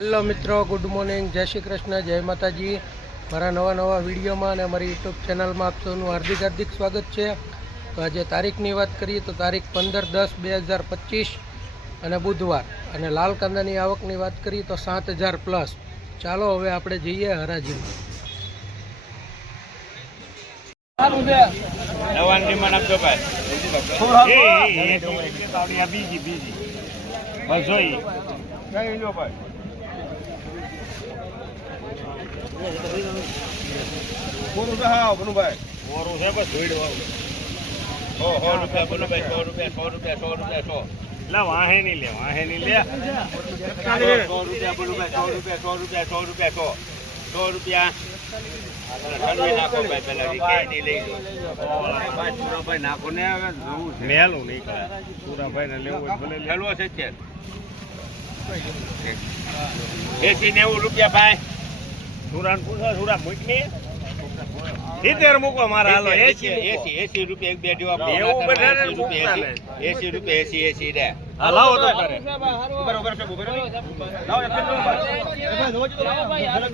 Hello મિત્રો good morning જય શ્રી કૃષ્ણ જય માતાજી મારા નવા નવા વિડીયોમાં અને અમારી યુટ્યુબ ચેનલમાં આપ સૌનું હાર્દિક હાર્દિક સ્વાગત છે તો આજે તારીખની વાત કરીએ તો તારીખ પંદર દસ બે હજાર પચીસ અને બુધવાર અને લાલ કાંદાની આવકની વાત કરીએ તો સાત હજાર પ્લસ ચાલો હવે આપણે જઈએ હરાજીમાં બીજી બીજી બસ જોઈ તો હા બનુભાઈ ઓરું છે બસ ભીડ સો સો રૂપિયા બનુભાઈ સો રૂપિયા સો રૂપિયા સો રૂપિયા સો. લે વાહે નહીં લે વાહે નહીં લે. સો રૂપિયા બનુભાઈ સો રૂપિયા સો રૂપિયા સો રૂપિયા સો. સો રૂપિયા. ઠંડી નાખો ભાઈ પેલા વિકેટી લઈ લો. ભાઈ સુરાભાઈ નાખો ને હવે જોવું છે. મેલું નહીં કરે સુરાભાઈ ને લેવું ભલે લેલો છે કે. એસી નેવું રૂપિયા ભાઈ. સુરાન પૂછો સુરા મૂકની સિત્તેર મૂકો મારા હાલો એસી એસી એસી રૂપિયા એક બે દેવા એવું બધા રૂપિયા એસી રૂપિયા એસી એસી રે. લાવો તો કરે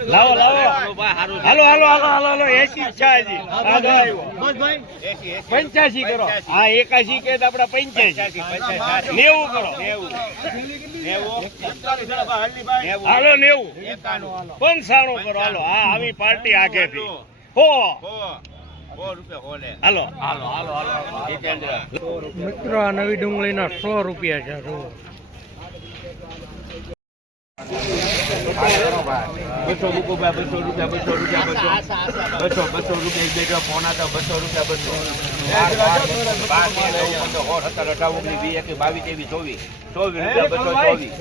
લાવો લાવો હાલો હાલો હાલો હાલો હાલો એસી છાજી પંચ્યાસી કરો. હા એકાશી કે તો આપડે પંચ્યાસી. નેવું કરો. નેવું. હાલો નેવું. પંચાણું કરો હાલો. હા આવી પાર્ટી આગેથી. હો. હાલો. હાલો. હાલો મિત્રો આ નવી ડુંગળીના સો રૂપિયા છે બસો રૂપિયા બસો રૂપિયા બસો રૂપિયા બસો બસો બસો રૂપિયા એક બે ફોન હતા બસો રૂપિયા બસો બાવીસ એવી ચોવીસ. ચોવીસ રૂપિયા બસો ચોવીસ.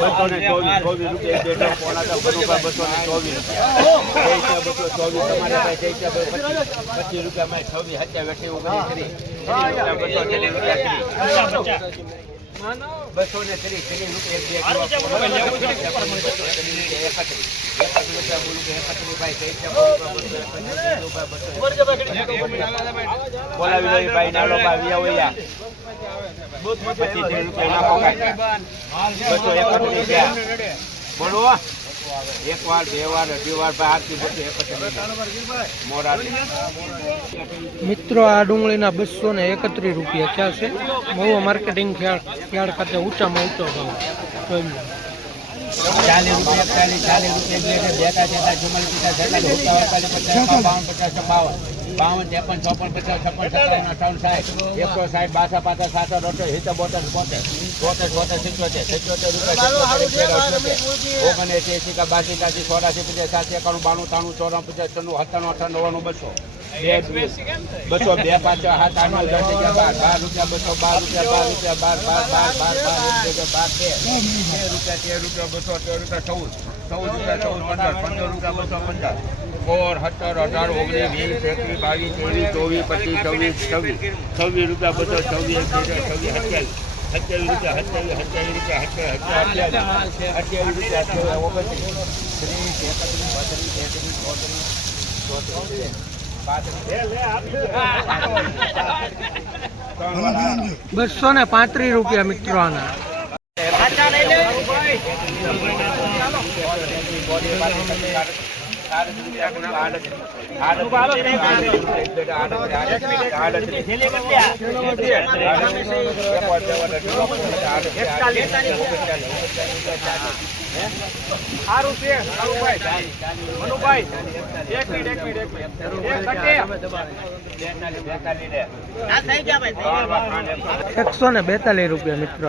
બસો ને ચોવીસ ચોવીસ રૂપિયા એક બે ફોન હતા બસો બસો ને ચોવીસ રૂપિયા. બસો ચોવીસ તમારા પાસે પચીસ. રૂપિયા માં છવ્વીસ ઓગણીસ ત્રીસ. ત્રીસ રૂપિયા બસો ને ત્રીસ ત્રીસ રૂપિયા. બોલાવી લઈ ભાઈ રૂપિયા બોલો એક વાર બે વાર અઢી વાર મોરારી. મિત્રો આ ડુંગળીના બસો ને એકત્રીસ રૂપિયા ક્યાં છે? મહુવા માર્કેટિંગ ખ્યાળ ખાતે ઊંચામાં ઊંચો ભાવ. ચાલીસ રૂપિયા એકતાલીસ ચાલીસ રૂપિયા બેટા તેતા ચુમ્માલીસ પચાસ પચાસ બાવન પચાસ બાવન. બાવન ત્રેપન ચોપન પચાસ છપ્પન સત્તાવન અઠાવન સાઠ. એકસો સાઠ બાસા પાસઠ સાસઠ અઠાવન સિત્તેર બોતેર બોતેર. બોતેર બોતેર સિત્તોતેર સિત્યોતેર રૂપિયા ઓગણએસી એસી કા બાસી કાસી ચોરાસી પચાસ સાતસી એકાણું બાણું ત્રાણું ચોરાણું પચાસ છન્નું સત્તાણું અઠાણું નવ્વાણું બસો. બસો બે પાંચ સાત આઠ નવ દસ અગિયાર બાર. બાર રૂપિયા બસો બાર રૂપિયા બાર રૂપિયા બાર બાર બાર બાર બાર રૂપિયા બાર તેર રૂપિયા તેર રૂપિયા બસો તેર રૂપિયા ચૌદ. ચૌદ રૂપિયા ચૌદ પંદર. પંદર રૂપિયા બસો પંદર. સોળ સત્તર અઢાર ઓગણીસ વીસ એકવીસ બાવીસ ત્રેવીસ ચોવીસ પચીસ છવ્વીસ છવ્વીસ છવ્વીસ રૂપિયા બસો છવ્વીસ છવ્વીસ અઠ્યાવીસ રૂપિયા અઠ્યાવીસ બસો ને પાંત્રીસ રૂપિયા મિત્રો આના સારું છે મનુભાઈ એક મિનિટ એક મિનિટ એક મિનિટ એકસો ને બેતાલીસ રૂપિયા મિત્રો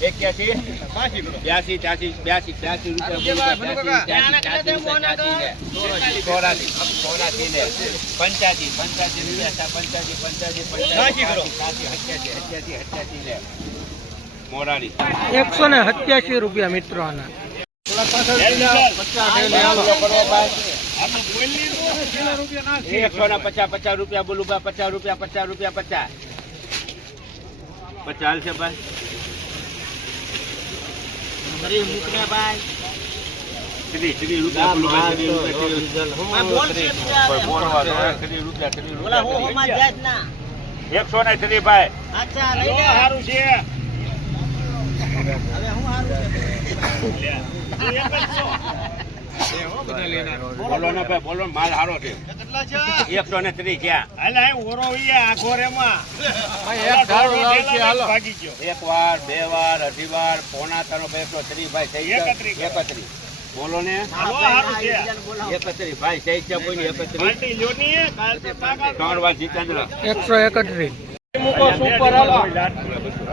એક્યાસી. બ્યાસી ત્યાસી બ્યાસી ત્યાસી રૂપિયા ચોરાસી. ચોરાસી. ને પંચ્યાસી પંચ્યાસી રૂપિયા પંચ્યાસી પંચ્યાસી પંચ્યાસી અઠ્યાસી અઠ્યાસી ને મોરારી. એકસો ને સત્યાસી રૂપિયા મિત્રો આના. એકસો ને પચાસ પચાસ રૂપિયા બોલું ભાઈ પચાસ રૂપિયા પચાસ રૂપિયા પચાસ. પચાસ છે ભાઈ. ત્રીસ રૂપિયા બોલું ભાઈ એકસો ને ત્રીસ ભાઈ? સારું છે. બોલો ને ભાઈ બોલો માલ સારો છે. એકસો ને ત્રીસ એક વાર બે વાર અઢી વાર પોણા ત્રણ એકસો ત્રીસ ભાઈ થઈ ગયા. એકત્રીસ. બોલો ને. એકત્રીસ ભાઈ થઈ ગયા કોઈ એકત્રીસ? ત્રણ વાર જીતેન્દ્ર. એકસો એકત્રીસ.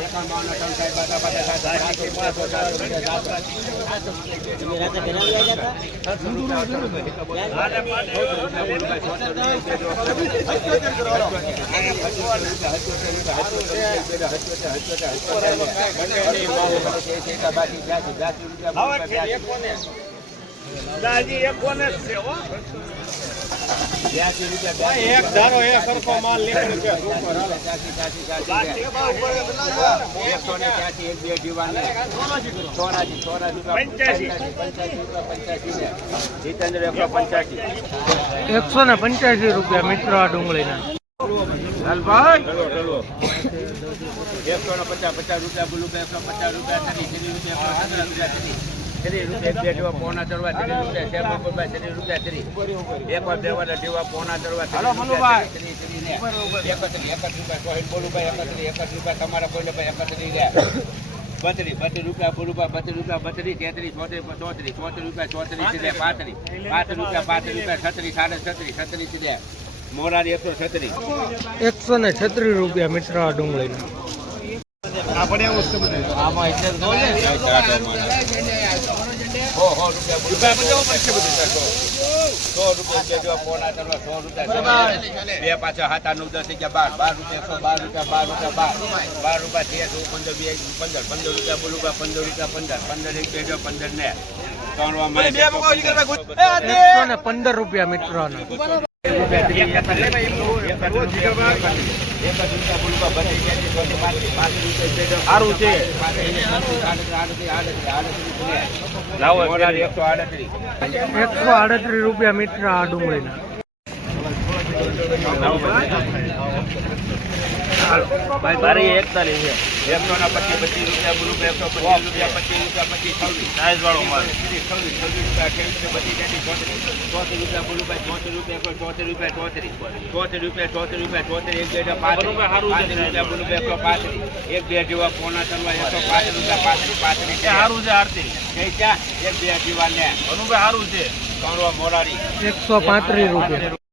એમ. એકસો કોને પચાસ, એકસો ને પંચ્યાસી રૂપિયા મિત્રો આ ડુંગળીના. લાલભાઈ? એકસો ને પચાસ પચાસ રૂપિયા બોલું એકસો પચાસ રૂપિયા એકસો પચાસ રૂપિયા ત્રીસ રૂપિયા બે પોણા ચડવા ત્રીસ રૂપિયા શેર ઉપર ત્રીસ રૂપિયા ત્રીસ એક વાર બે વાર જેવા પોણા ચડવા ત્રીસ રૂપિયા ત્રીસ ને. એકત્રીસ એકત્રીસ રૂપિયા એકત્રીસ એકત્રીસ રૂપિયા તમારા કોઈને એકત્રીસ ગયા બત્રીસ બત્રીસ રૂપિયા બોલુભાઈ બત્રીસ રૂપિયા બત્રીસ તેત્રીસ ચોત્રીસ ચોત્રીસ ચોત્રીસ રૂપિયા ચોત્રીસ છે પાંત્રીસ પાંત્રીસ રૂપિયા પાંત્રીસ રૂપિયા છત્રીસ સાડે છત્રીસ છત્રીસ છે મોરારી એકસો છત્રીસ એકસો ને છત્રીસ રૂપિયા મિત્રો આ ડુંગળીના બે પાછા હાથ નવ દસ બાર બાર રૂપિયા સો બાર રૂપિયા બાર રૂપિયા બાર બાર રૂપિયા તેર પંદર બે પંદર પંદર રૂપિયા બોલું પંદર રૂપિયા પંદર પંદર એક પંદર ને ત્રણ પંદર રૂપિયા મિત્રોના સારું છે. એકસો આડત્રીસ રૂપિયા મીટર આ ડુંગળીના ભાઈ એકતાલીસ છે. એકસો ના પચીસ પચીસ રૂપિયા બોલું એકસો પચીસ રૂપિયા પચીસ રૂપિયા પચીસ છવ્વીસ. સાઈઝ વાળો માલ. છવ્વીસ છવ્વીસ રૂપિયા અઠ્યાવીસ બધી ત્યાંથી ચોત્રીસ ચોત્રીસ રૂપિયા બોલું ભાઈ ચોત્રીસ રૂપિયા કોઈ ચોત્રીસ રૂપિયા ચોત્રીસ ચોત્રીસ રૂપિયા ચોત્રીસ રૂપિયા ચોત્રીસ એક બે પાંચ રૂપિયા બોલું ભાઈ એકસો પાંત્રીસ. એક બે જેવા પોણા ચલવા એકસો પાંચ રૂપિયા પાંત્રીસ પાંત્રીસ સારું છે આરતી. કઈ ત્યાં એક બે જીવા ને સારું છે. મોરારી. એકસો પાંત્રીસ રૂપિયા.